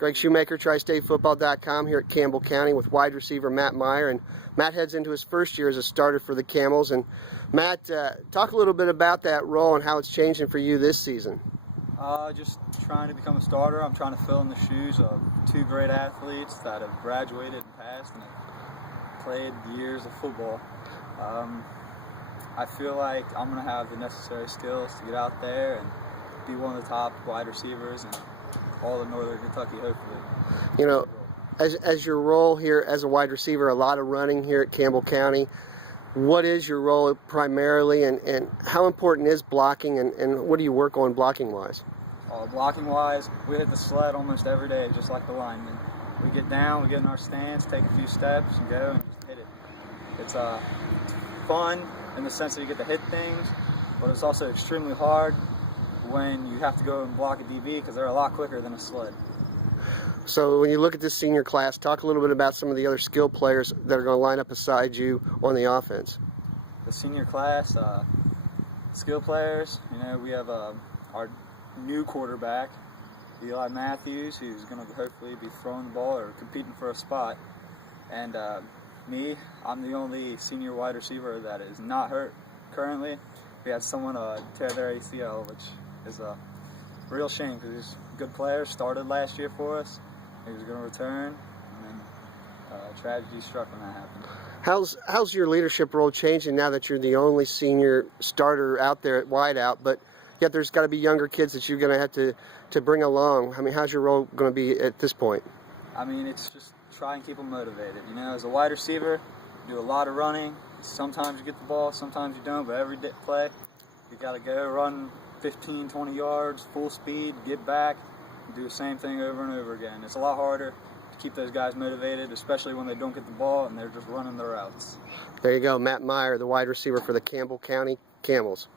Greg Shoemaker, TriStateFootball.com here at Campbell County with wide receiver Matt Meyer. And Matt heads into his first year as a starter for the Camels. And Matt, talk a little bit about that role and how it's changing for you this season. Just trying to become a starter. I'm trying to fill in the shoes of two great athletes that have graduated and passed and have played years of football. I feel like I'm going to have the necessary skills to get out there and be one of the top wide receivers in all of Northern Kentucky, hopefully. You know, as your role here as a wide receiver, a lot of running here at Campbell County. What is your role primarily, and how important is blocking, and what do you work on blocking-wise? Blocking-wise, we hit the sled almost every day, just like the linemen. We get down, we get in our stance, take a few steps, and go and just hit it. It's fun in the sense that you get to hit things, but it's also extremely hard when you have to go and block a DB because they're a lot quicker than a sled. So when you look at this senior class, talk a little bit about some of the other skill players that are going to line up beside you on the offense. The senior class, skill players, we have our new quarterback, Eli Matthews, who's going to hopefully be throwing the ball or competing for a spot. And me, I'm the only senior wide receiver that is not hurt currently. We had someone tear their ACL, which is a real shame because he's a good player, started last year for us. He was going to return, and then tragedy struck when that happened. How's your leadership role changing now that you're the only senior starter out there at wideout, but yet there's got to be younger kids that you're going to have to bring along? I mean, how's your role going to be at this point? I mean, it's just try and keep them motivated. As a wide receiver, you do a lot of running. Sometimes you get the ball, sometimes you don't, but every play, you got to go run 15, 20 yards, full speed, get back, and do the same thing over and over again. It's a lot harder to keep those guys motivated, especially when they don't get the ball and they're just running their routes. There you go, Matt Meyer, the wide receiver for the Campbell County Camels.